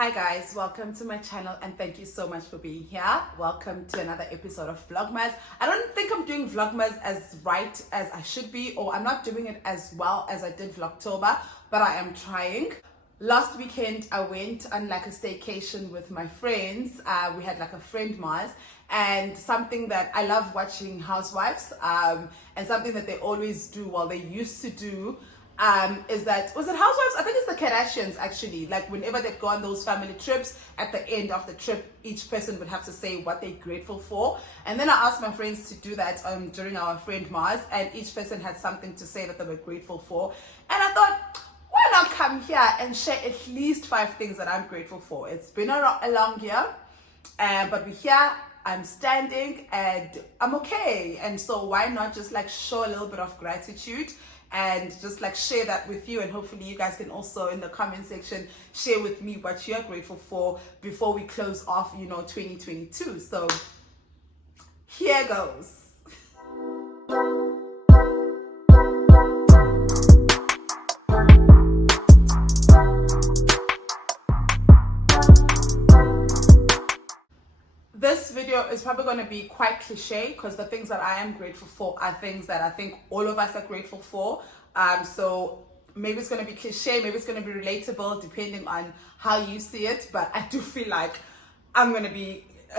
Hi guys, welcome to my channel and thank you so much for being here. Welcome to another episode of Vlogmas. I don't think I'm doing Vlogmas as right as I should be, or I'm not doing it as well as I did Vlogtober, but I am trying. Last weekend I went on like a staycation with my friends. We had like a friend Mars, and something that I love watching Housewives, and something that they always do, well they used to do, is that, was it Housewives? I think it's the Kardashians actually. Like whenever they'd go on those family trips, at the end of the trip, each person would have to say what they're grateful for. And then I asked my friends to do that during our friend Mars, and each person had something to say that they were grateful for. And I thought, why not come here and share at least 5 things that I'm grateful for? It's been a long year, but we're here. I'm standing and I'm okay. And so why not just like show a little bit of gratitude and just like share that with you, and hopefully you guys can also in the comment section share with me what you're grateful for before we close off 2022. So here goes. This video is probably going to be quite cliche because the things that I am grateful for are things that I think all of us are grateful for. So maybe it's going to be cliche, maybe it's going to be relatable depending on how you see it. But I do feel like a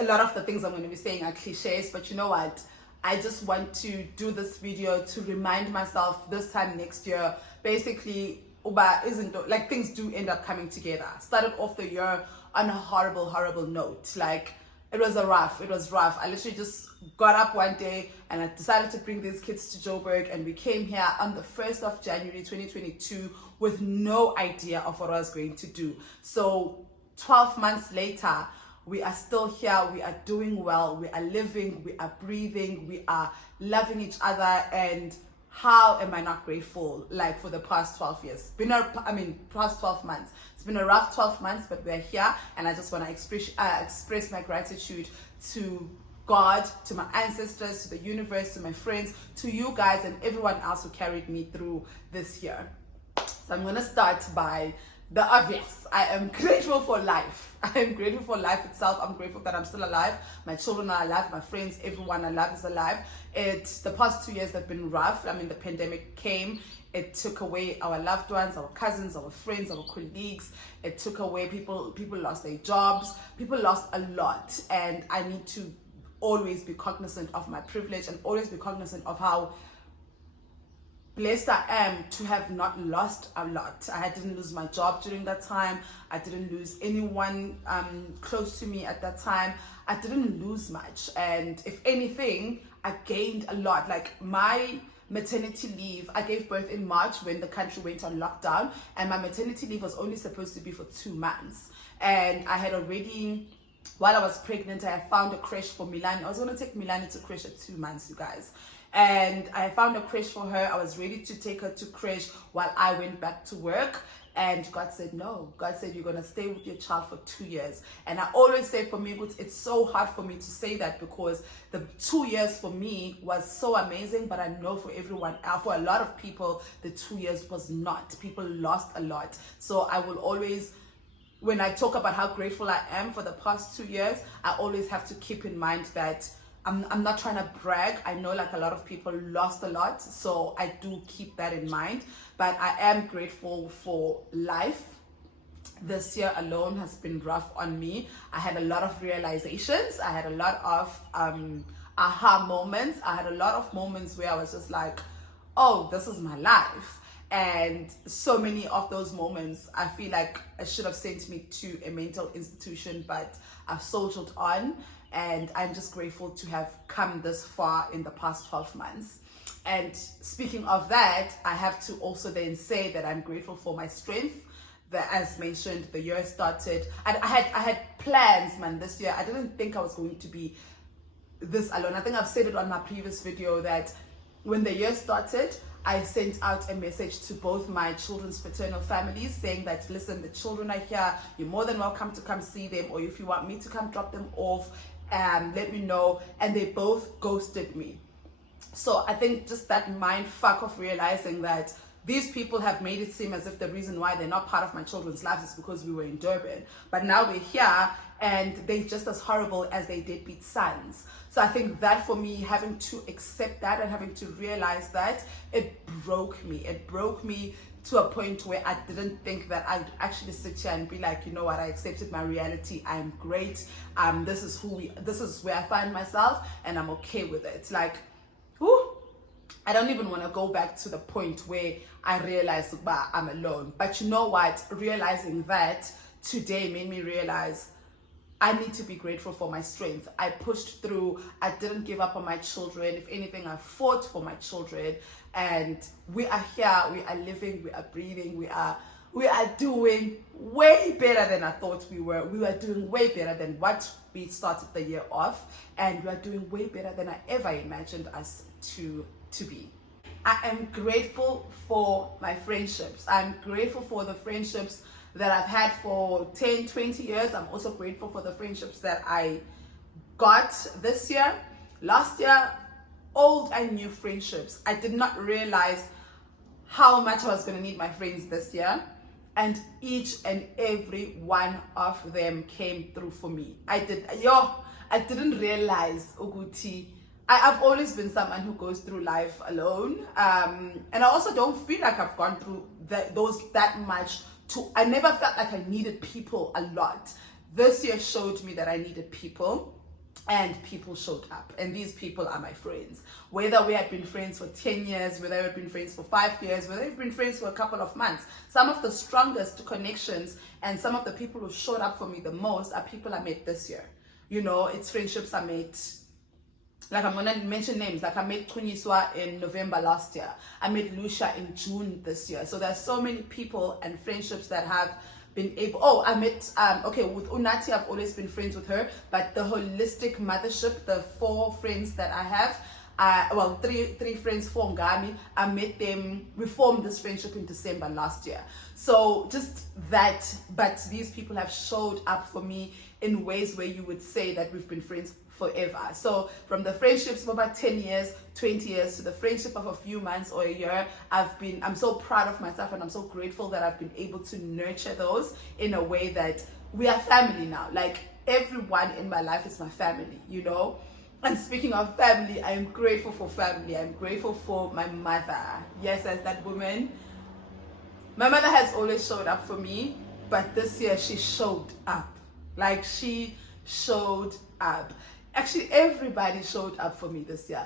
lot of the things I'm going to be saying are cliches. But you know what? I just want to do this video to remind myself this time next year, basically, Uba isn't like things do end up coming together. Started off the year on a horrible note. Like, it was rough. I literally just got up one day and I decided to bring these kids to Joburg, and we came here on the 1st of January 2022 with no idea of what I was going to do. So 12 months later, we are still here, we are doing well, we are living, we are breathing, we are loving each other. And how am I not grateful, like, for the past 12 years? Past 12 months. It's been a rough 12 months, but we're here, and I just want to express my gratitude to God, to my ancestors, to the universe, to my friends, to you guys, and everyone else who carried me through this year. So I'm going to start by the obvious. I am grateful for life. I am grateful for life itself. I'm grateful that I'm still alive. My children are alive. My friends, everyone I love is alive. The past 2 years have been rough. The pandemic came. It took away our loved ones, our cousins, our friends, our colleagues. It took away people lost their jobs. People lost a lot. And I need to always be cognizant of my privilege and always be cognizant of how blessed I am to have not lost a lot. I didn't lose my job during that time. I didn't lose anyone close to me at that time. I didn't lose much. And if anything, I gained a lot. Like my maternity leave, I gave birth in March when the country went on lockdown, and my maternity leave was only supposed to be for 2 months. And I had already, while I was pregnant, I found a creche for Milani. I was going to take Milani to creche at 2 months, you guys. And I found a creche for her. I was ready to take her to creche while I went back to work. And God said, no. God said, you're going to stay with your child for 2 years. And I always say, for me, it's so hard for me to say that because the 2 years for me was so amazing. But I know for everyone, for a lot of people, the 2 years was not. People lost a lot. So I will always, when I talk about how grateful I am for the past 2 years, I always have to keep in mind that I'm not trying to brag. I know like a lot of people lost a lot, so I do keep that in mind. But I am grateful for life. This year alone has been rough on me. I had a lot of realizations. I had a lot of aha moments. I had a lot of moments where I was just like, oh, this is my life. And so many of those moments, I feel like I should have sent me to a mental institution, but I've soldiered on. And I'm just grateful to have come this far in the past 12 months. And speaking of that, I have to also then say that I'm grateful for my strength. That, as mentioned, the year started. I had plans, man, this year. I didn't think I was going to be this alone. I think I've said it on my previous video that when the year started, I sent out a message to both my children's paternal families saying that, listen, the children are here. You're more than welcome to come see them, or if you want me to come drop them off, let me know. And they both ghosted me. So I think just that mind fuck of realizing that these people have made it seem as if the reason why they're not part of my children's lives is because we were in Durban. But now we're here and they're just as horrible as their deadbeat sons. So I think that for me, having to accept that and having to realize that, it broke me. It broke me to a point where I didn't think that I'd actually sit here and be like, you know what, I accepted my reality. I'm great. This is where I find myself and I'm okay with it. Like, whew, I don't even want to go back to the point where I realized I'm alone. But you know what? Realizing that today made me realize I need to be grateful for my strength. I pushed through. I didn't give up on my children. If anything, I fought for my children. And we are here. We are living. We are breathing. We are doing way better than I thought we were. We were doing way better than what we started the year off. And we are doing way better than I ever imagined us to be. I am grateful for my friendships. I'm grateful for the friendships that I've had for 10, 20 years. I'm also grateful for the friendships that I got this year. Last year, old and new friendships. I did not realize how much I was going to need my friends this year. And each and every one of them came through for me. I didn't realize, Uguti, I've always been someone who goes through life alone. And I also don't feel like I've gone through that much. I never felt like I needed people a lot. This year showed me that I needed people, and people showed up. And these people are my friends. Whether we had been friends for 10 years, whether we had been friends for 5 years, whether we've been friends for a couple of months. Some of the strongest connections and some of the people who showed up for me the most are people I met this year. You know, it's friendships I met. Like, I'm gonna mention names. Like, I met Kunyiswa in November last year. I met Lucia in June this year. So there's so many people and friendships that have been able. I met with Unati, I've always been friends with her, but the holistic mothership, the 4 friends that I have, three friends, 4 Ngami, I met them. We formed this friendship in December last year. So just that, but these people have showed up for me in ways where you would say that we've been friends forever. So from the friendships of about 10 years, 20 years to the friendship of a few months or a year, I'm so proud of myself and I'm so grateful that I've been able to nurture those in a way that we are family now. Like, everyone in my life is my family, you know? And speaking of family, I am grateful for family. I'm grateful for my mother. Yes, as that woman. My mother has always showed up for me, but this year she showed up. Like, she showed up. Actually, everybody showed up for me this year.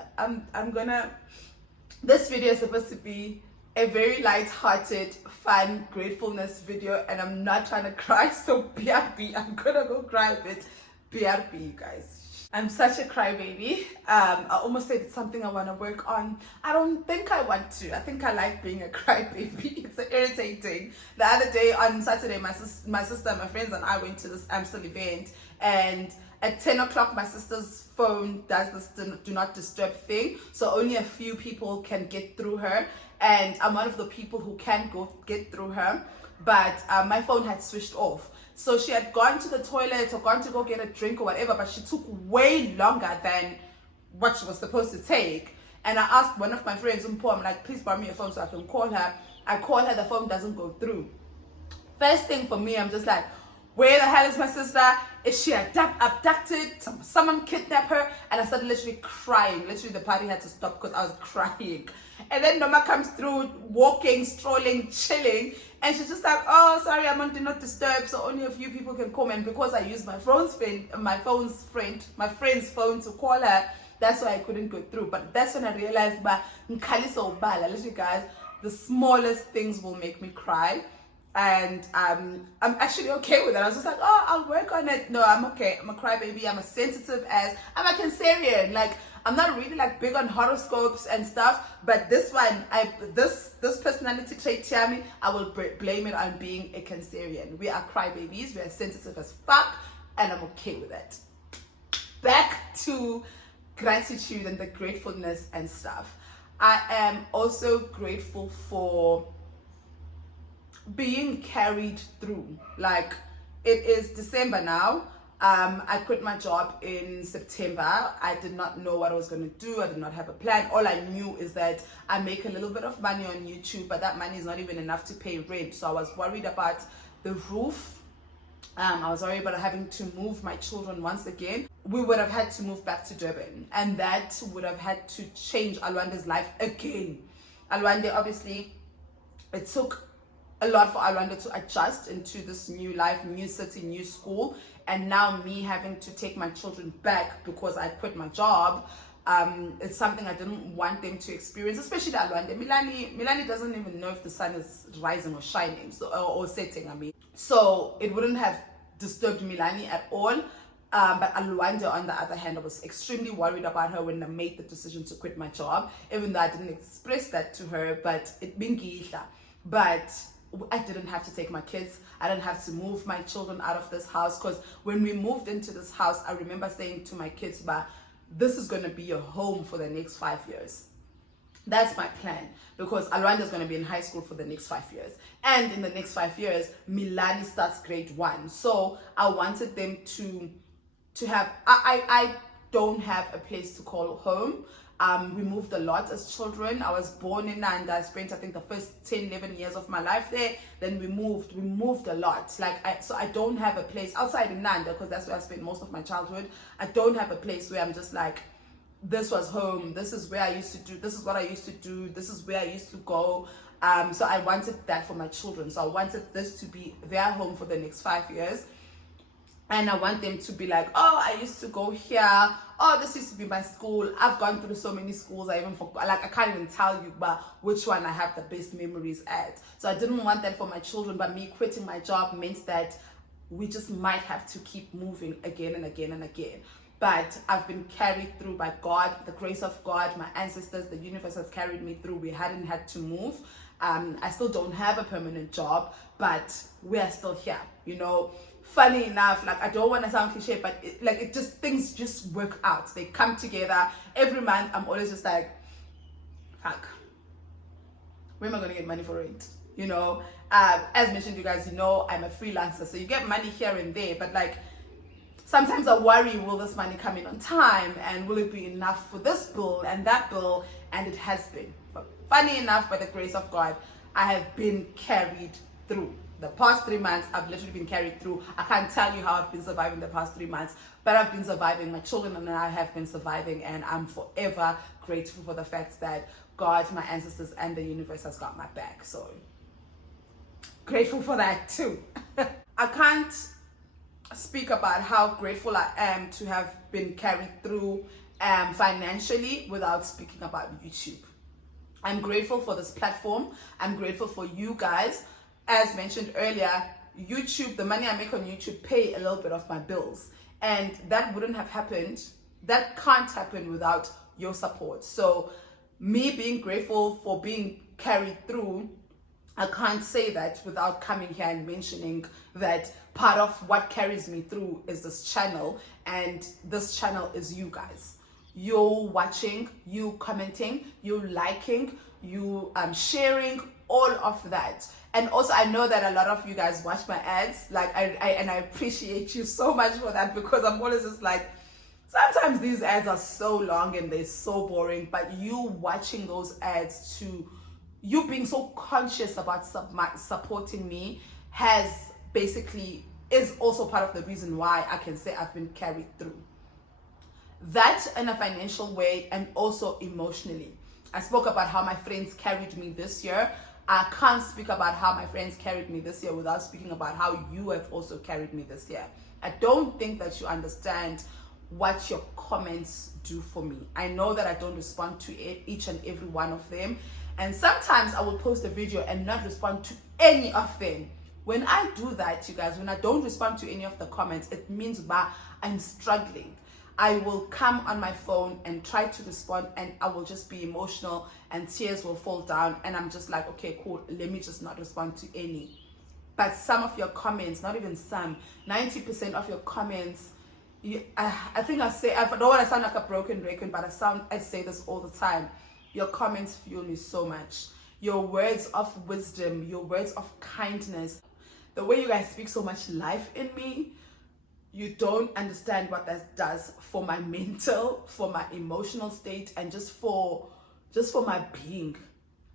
This video is supposed to be a very light-hearted, fun, gratefulness video, and I'm not trying to cry, so BRB, I'm gonna go cry a bit. BRB, you guys. I'm such a crybaby. I almost said it's something I want to work on. I don't think I want to. I think I like being a crybaby. It's irritating. The other day on Saturday, my sister, my friends, and I went to this Amstel event, and at 10 o'clock, my sister's phone does this do not disturb thing. So only a few people can get through her. And I'm one of the people who can get through her. But my phone had switched off. So she had gone to the toilet or gone to go get a drink or whatever. But she took way longer than what she was supposed to take. And I asked one of my friends, I'm like, please borrow me your phone so I can call her. I call her, the phone doesn't go through. First thing for me, I'm just like, where the hell is my sister? Is she abducted? Someone kidnapped her? And I started literally crying. Literally, the party had to stop because I was crying. And then Noma comes through, walking, strolling, chilling. And she's just like, oh, sorry, I'm on Do Not Disturb, so only a few people can come. And because I used my friend's phone to call her, that's why I couldn't go through. But that's when I realized, literally, guys, the smallest things will make me cry. And I'm actually okay with it. I was just like, oh, I'll work on it. No, I'm okay. I'm a crybaby. I'm as sensitive as I'm a Cancerian. Like, I'm not really like big on horoscopes and stuff, but this one, this personality trait, Tiami, I will blame it on being a Cancerian. We are crybabies. We are sensitive as fuck, and I'm okay with it. Back to gratitude and the gratefulness and stuff. I am also grateful for being carried through. Like, it is December now. I quit my job in September. I did not know what I was going to do. I did not have a plan. All I knew is that I make a little bit of money on YouTube, but that money is not even enough to pay rent. So I was worried about the roof. I was worried about having to move my children once again. We would have had to move back to Durban, and that would have had to change Alwande's life again. Alwande, obviously, it took a lot for Alwande to adjust into this new life, new city, new school, and now me having to take my children back because I quit my job. It's something I didn't want them to experience, especially Alwande. Milani doesn't even know if the sun is rising or shining, or setting. I mean, so it wouldn't have disturbed Milani at all. But Alwande, on the other hand, I was extremely worried about her when I made the decision to quit my job, even though I didn't express that to her. But it bingihla. But I didn't have to take my kids. I didn't have to move my children out of this house, because when we moved into this house, I remember saying to my kids, "But this is going to be your home for the next 5 years." That's my plan, because Alwande is going to be in high school for the next 5 years, and in the next 5 years Milani starts grade 1. So I wanted them to have, I don't have a place to call home. We moved a lot as children. I was born in Nanda. I spent, I think, the first 10-11 years of my life there. Then we moved a lot. So I don't have a place outside in Nanda, because that's where I spent most of my childhood. I don't have a place where I'm just like, this was home, this is where I used to do, this is what I used to do, this is where I used to go. So I wanted that for my children. So I wanted this to be their home for the next 5 years. And I want them to be like, oh, I used to go here. Oh, this used to be my school. I've gone through so many schools. I can't even tell you but which one I have the best memories at. So I didn't want that for my children, but me quitting my job meant that we just might have to keep moving again and again and again. But I've been carried through by God, the grace of God, my ancestors, the universe has carried me through. We hadn't had to move. I still don't have a permanent job, but we are still here, you know. Funny enough, like, I don't want to sound cliche, but things just work out. They come together. Every month I'm always just like, fuck, where am I going to get money for rent? You know, as mentioned, you guys, you know, I'm a freelancer, so you get money here and there, but like, sometimes I worry, will this money come in on time, and will it be enough for this bill and that bill? And it has been. But funny enough, by the grace of God, I have been carried through. The past 3 months, I've literally been carried through. I can't tell you how I've been surviving the past 3 months, but I've been surviving. My children and I have been surviving, and I'm forever grateful for the fact that God, my ancestors, and the universe has got my back. So grateful for that too. I can't speak about how grateful I am to have been carried through financially without speaking about YouTube. I'm grateful for this platform. I'm grateful for you guys. As mentioned earlier, YouTube, the money I make on YouTube pay a little bit of my bills, and that wouldn't have happened. That can't happen without your support. So me being grateful for being carried through, I can't say that without coming here and mentioning that part of what carries me through is this channel, and this channel is you guys. You watching, you commenting, you liking, you sharing, all of that. And also, I know that a lot of you guys watch my ads, like and I appreciate you so much for that, because I'm always just like, sometimes these ads are so long and they're so boring, but you watching those ads, to you being so conscious about supporting me, is also part of the reason why I can say I've been carried through. That in a financial way, and also emotionally. I spoke about how my friends carried me this year. I can't speak about how my friends carried me this year without speaking about how you have also carried me this year. I don't think that you understand what your comments do for me. I know that I don't respond to each and every one of them, and sometimes I will post a video and not respond to any of them. When I do that, you guys, when I don't respond to any of the comments, it means that I'm struggling. I will come on my phone and try to respond, and I will just be emotional and tears will fall down, and I'm just like, okay, cool, let me just not respond to any. But some of your comments, not even some, 90% of your comments, I think I don't want to sound like a broken record, but I say this all the time. Your comments fuel me so much. Your words of wisdom, your words of kindness, the way you guys speak so much life in me, you don't understand what that does for my mental, for my emotional state, and just for my being.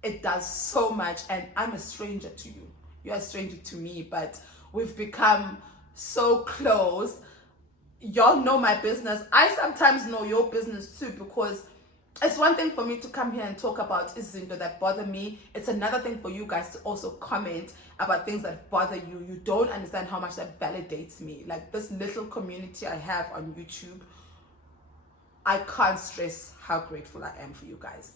It does so much, and I'm a stranger to you. You're a stranger to me, but we've become so close. Y'all know my business. I sometimes know your business too, because it's one thing for me to come here and talk about izinto that bother me. It's another thing for you guys to also comment about things that bother you. You don't understand how much that validates me. Like this little community I have on YouTube, I can't stress how grateful I am for you guys.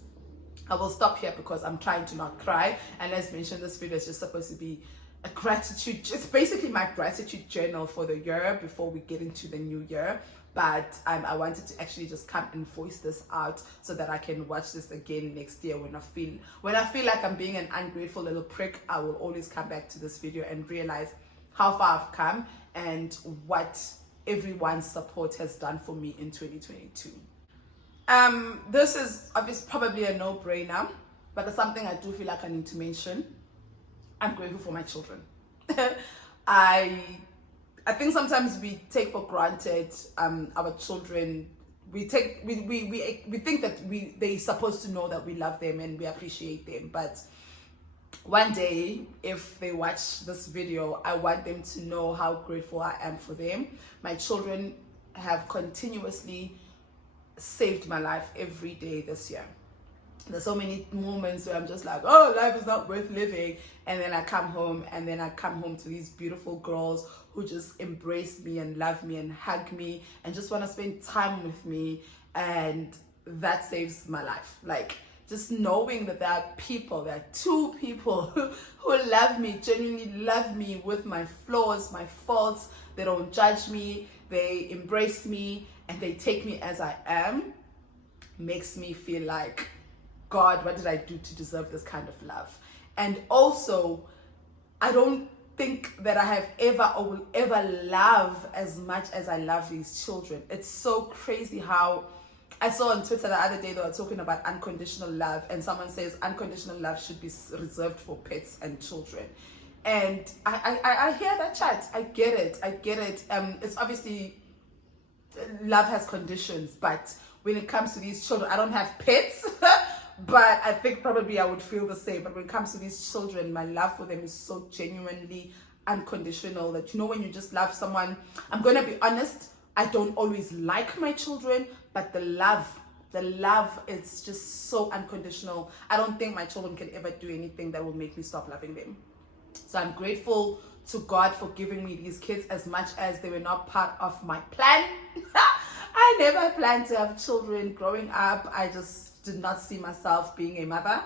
I will stop here because I'm trying to not cry. And as mentioned, this video is just supposed to be a gratitude. It's basically my gratitude journal for the year before we get into the new year. But I wanted to actually just come and voice this out so that I can watch this again next year when I feel like I'm being an ungrateful little prick. I will always come back to this video and realize how far I've come and what everyone's support has done for me in 2022. This is obviously probably a no-brainer, but it's something I do feel like I need to mention. I'm grateful for my children. I think sometimes we take for granted our children. We think that they're supposed to know that we love them and we appreciate them. But one day, if they watch this video, I want them to know how grateful I am for them. My children have continuously saved my life every day this year. There's so many moments where I'm just like, oh, life is not worth living. And then I come home to these beautiful girls who just embrace me and love me and hug me and just want to spend time with me. And that saves my life. Like, just knowing that there are two people who love me, genuinely love me with my flaws, my faults. They don't judge me. They embrace me and they take me as I am, makes me feel like, God, what did I do to deserve this kind of love? And also, I don't think that I have ever or will ever love as much as I love these children. It's so crazy how I saw on Twitter the other day they were talking about unconditional love, and someone says unconditional love should be reserved for pets and children. And I hear that chat. I get it. It's obviously love has conditions, but when it comes to these children, I don't have pets. But I think probably I would feel the same. But when it comes to these children, my love for them is so genuinely unconditional that, you know, when you just love someone, I'm going to be honest, I don't always like my children, but the love, it's just so unconditional. I don't think my children can ever do anything that will make me stop loving them. So I'm grateful to God for giving me these kids, as much as they were not part of my plan. I never planned to have children growing up. I just did not see myself being a mother.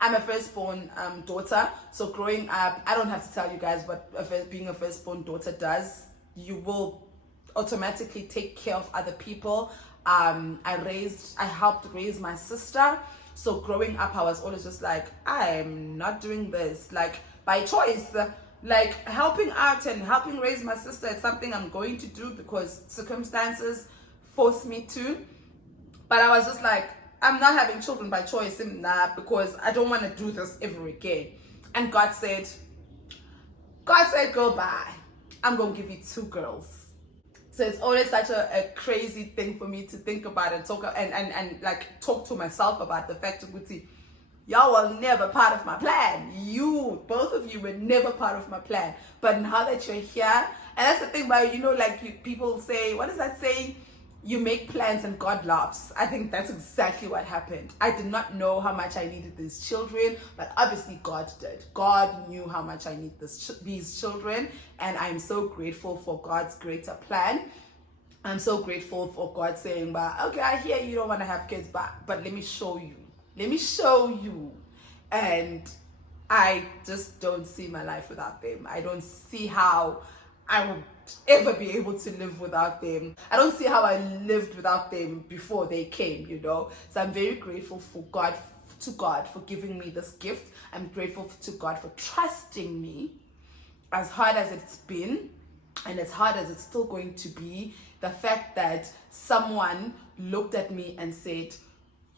I'm a firstborn daughter, so growing up, I don't have to tell you guys what being a firstborn daughter does. You will automatically take care of other people. I helped raise my sister, so growing up I was always just like, I am not doing this like by choice. Like, helping out and helping raise my sister is something I'm going to do because circumstances force me to. But I was just like, I'm not having children by choice, because I don't want to do this ever again. And God said, girl, bye. I'm going to give you 2 girls. So it's always such a crazy thing for me to think about and talk and like talk to myself about the fact of y'all were never part of my plan. Both of you were never part of my plan. But now that you're here, and that's the thing about, people say, what is that saying? You make plans and God laughs. I think that's exactly what happened. I did not know how much I needed these children, but obviously God did. God knew how much I need these children, and I'm so grateful for God's greater plan. I'm so grateful for God saying, "But okay, I hear you don't want to have kids, but let me show you. Let me show you." And I just don't see my life without them. I don't see how I would ever be able to live without them. I don't see how I lived without them before they came, So I'm very grateful to God for giving me this gift. I'm grateful to God for trusting me, as hard as it's been and as hard as it's still going to be. The fact that someone looked at me and said,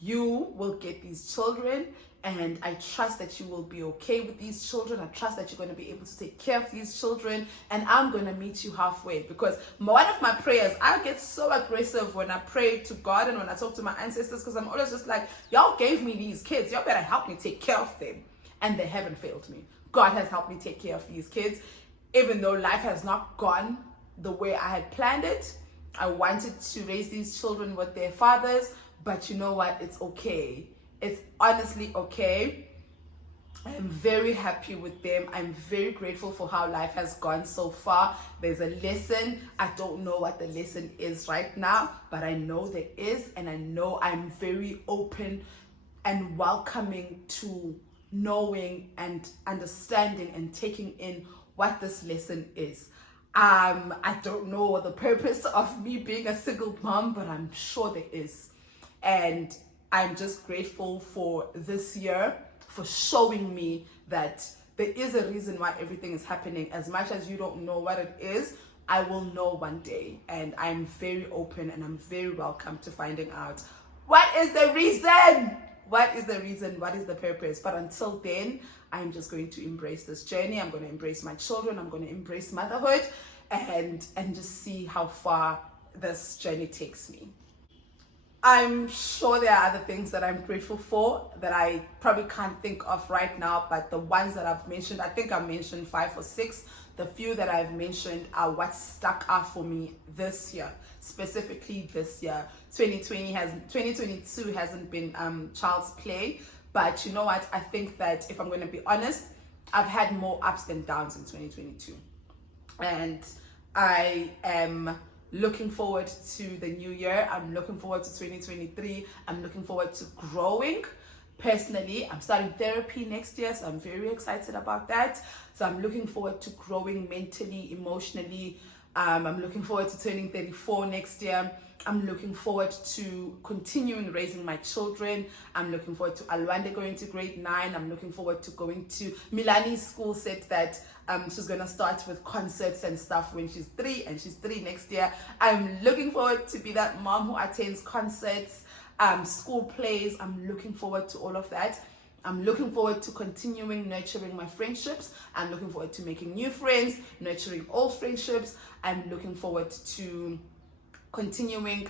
you will get these children and I trust that you will be okay with these children. I trust that you're going to be able to take care of these children, and I'm going to meet you halfway. Because one of my prayers, I get so aggressive when I pray to God and when I talk to my ancestors, because I'm always just like, y'all gave me these kids, y'all better help me take care of them. And they haven't failed me. God has helped me take care of these kids, even though life has not gone the way I had planned it. I wanted to raise these children with their fathers, but you know what? It's okay. It's honestly okay. I'm very happy with them. I'm very grateful for how life has gone so far. There's a lesson. I don't know what the lesson is right now, but I know there is, and I know I'm very open and welcoming to knowing and understanding and taking in what this lesson is. I don't know the purpose of me being a single mom, but I'm sure there is. And I'm just grateful for this year, for showing me that there is a reason why everything is happening. As much as you don't know what it is, I will know one day. And I'm very open and I'm very welcome to finding out what is the reason. What is the reason? What is the purpose? But until then, I'm just going to embrace this journey. I'm going to embrace my children. I'm going to embrace motherhood and just see how far this journey takes me. I'm sure there are other things that I'm grateful for that I probably can't think of right now, but the ones that I've mentioned, I think I mentioned 5 or 6. The few that I've mentioned are what stuck out for me this year, specifically this year. 2022 hasn't been child's play, but you know what? I think that if I'm going to be honest, I've had more ups than downs in 2022, and I am looking forward to the new year. I'm looking forward to 2023. I'm looking forward to growing. Personally, I'm starting therapy next year, so I'm very excited about that. So I'm looking forward to growing mentally, emotionally. I'm looking forward to turning 34 next year. I'm looking forward to continuing raising my children. I'm looking forward to Alwande going to grade 9. I'm looking forward to going to Milani's school. Said that she's going to start with concerts and stuff when she's 3, and she's 3 next year. I'm looking forward to be that mom who attends concerts, school plays. I'm looking forward to all of that. I'm looking forward to continuing nurturing my friendships. I'm looking forward to making new friends, nurturing old friendships. I'm looking forward to continuing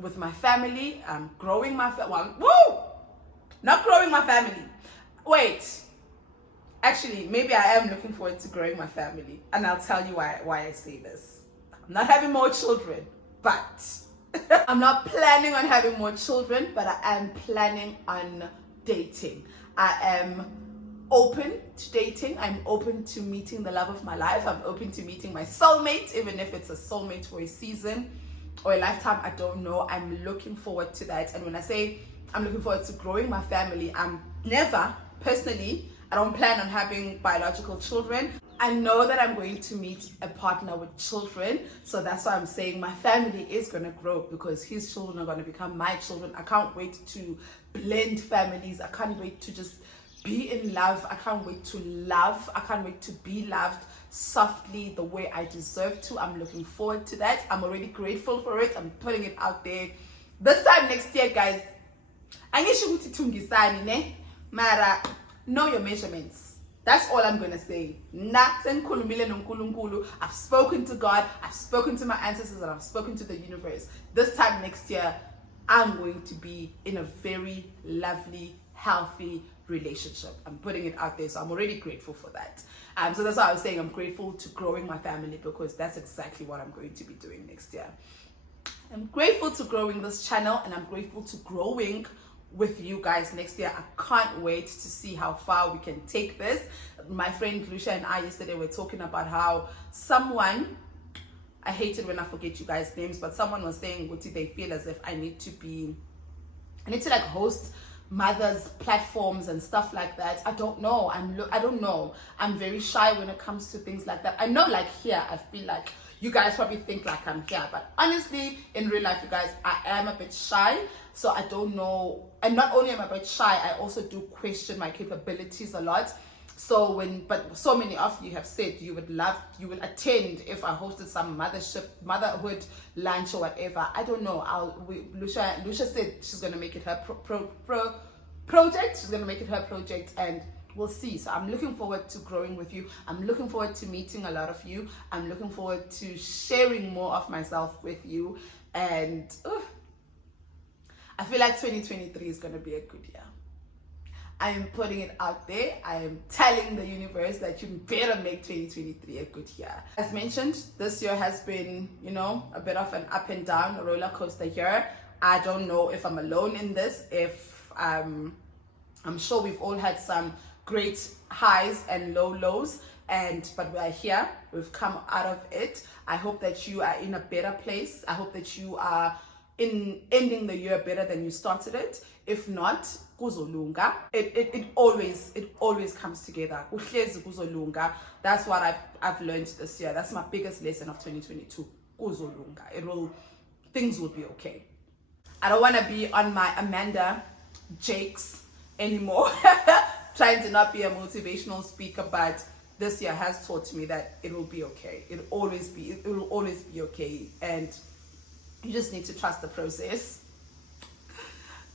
with my family, growing my not growing my family. Wait, actually, maybe I am looking forward to growing my family, and I'll tell you why I say this. I'm not having more children, but I'm not planning on having more children, but I am planning on dating. I am open to dating. I'm open to meeting the love of my life. I'm open to meeting my soulmate, even if it's a soulmate for a season or a lifetime. I don't know. I'm looking forward to that. And when I say I'm looking forward to growing my family, I'm never, personally, I don't plan on having biological children. I know that I'm going to meet a partner with children, so that's why I'm saying my family is going to grow, because his children are going to become my children. I can't wait to blend families. I can't wait to just be in love. I can't wait to love. I can't wait to be loved softly the way I deserve to. I'm looking forward to that. I'm already grateful for it. I'm putting it out there. This time next year, guys, angisho ukuthi thungisani ne, mara know your measurements. That's all I'm going to say. I've spoken to God, I've spoken to my ancestors, and I've spoken to the universe. This time next year, I'm going to be in a very lovely, healthy relationship. I'm putting it out there, so I'm already grateful for that. So that's why I was saying I'm grateful to growing my family, because that's exactly what I'm going to be doing next year. I'm grateful to growing this channel, and I'm grateful to growing with you guys next year. I can't wait to see how far we can take this. My friend Lucia and I yesterday were talking about how someone, I hate it when I forget you guys' names, but someone was saying, Guti, they feel as if I need to like host mothers platforms and stuff like that. I don't know. I don't know. I'm very shy when it comes to things like that. I know, like, here, I feel like you guys probably think like I'm here, but honestly, in real life, you guys, I am a bit shy. So I don't know. And not only am I a bit shy, I also do question my capabilities a lot. So but so many of you have said you would attend if I hosted some motherhood lunch or whatever. I don't know. Lucia said she's gonna make it her project. She's going to make it her project, and we'll see. So I'm looking forward to growing with you. I'm looking forward to meeting a lot of you. I'm looking forward to sharing more of myself with you. And I feel like 2023 is going to be a good year. I am putting it out there. I am telling the universe that you better make 2023 a good year. As mentioned, this year has been, a bit of an up and down, a roller coaster year. I don't know if I'm alone in this, I'm sure we've all had some great highs and low lows, but we're here. We've come out of it. I hope that you are in a better place. I hope that you are ending the year better than you started it. If not, kuzolunga. It always comes together. Kuhlezi kuzolunga. That's what I've learned this year. That's my biggest lesson of 2022. Kuzolunga. Things will be okay. I don't want to be on my Amanda Jakes anymore. Trying to not be a motivational speaker, but this year has taught me that it will be okay. It will always be okay, and you just need to trust the process.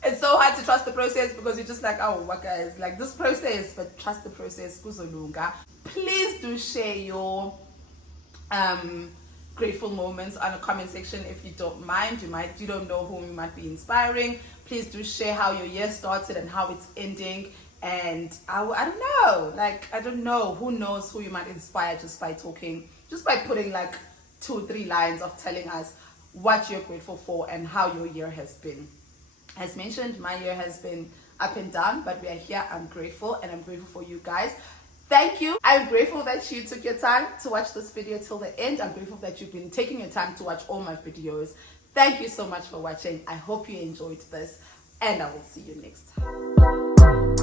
It's so hard to trust the process because you're just like, oh, what guys, like this process, but trust the process. Kuzolunga. Please do share your grateful moments on the comment section if you don't mind. You don't know whom you might be inspiring. Please do share how your year started and how it's ending. And I don't know, who knows who you might inspire just by putting like 2 or 3 lines of telling us what you're grateful for and how your year has been. As mentioned, my year has been up and down, but we are here. I'm grateful, and I'm grateful for you guys. Thank you. I'm grateful that you took your time to watch this video till the end. I'm grateful that you've been taking your time to watch all my videos. Thank you so much for watching. I hope you enjoyed this, and I will see you next time.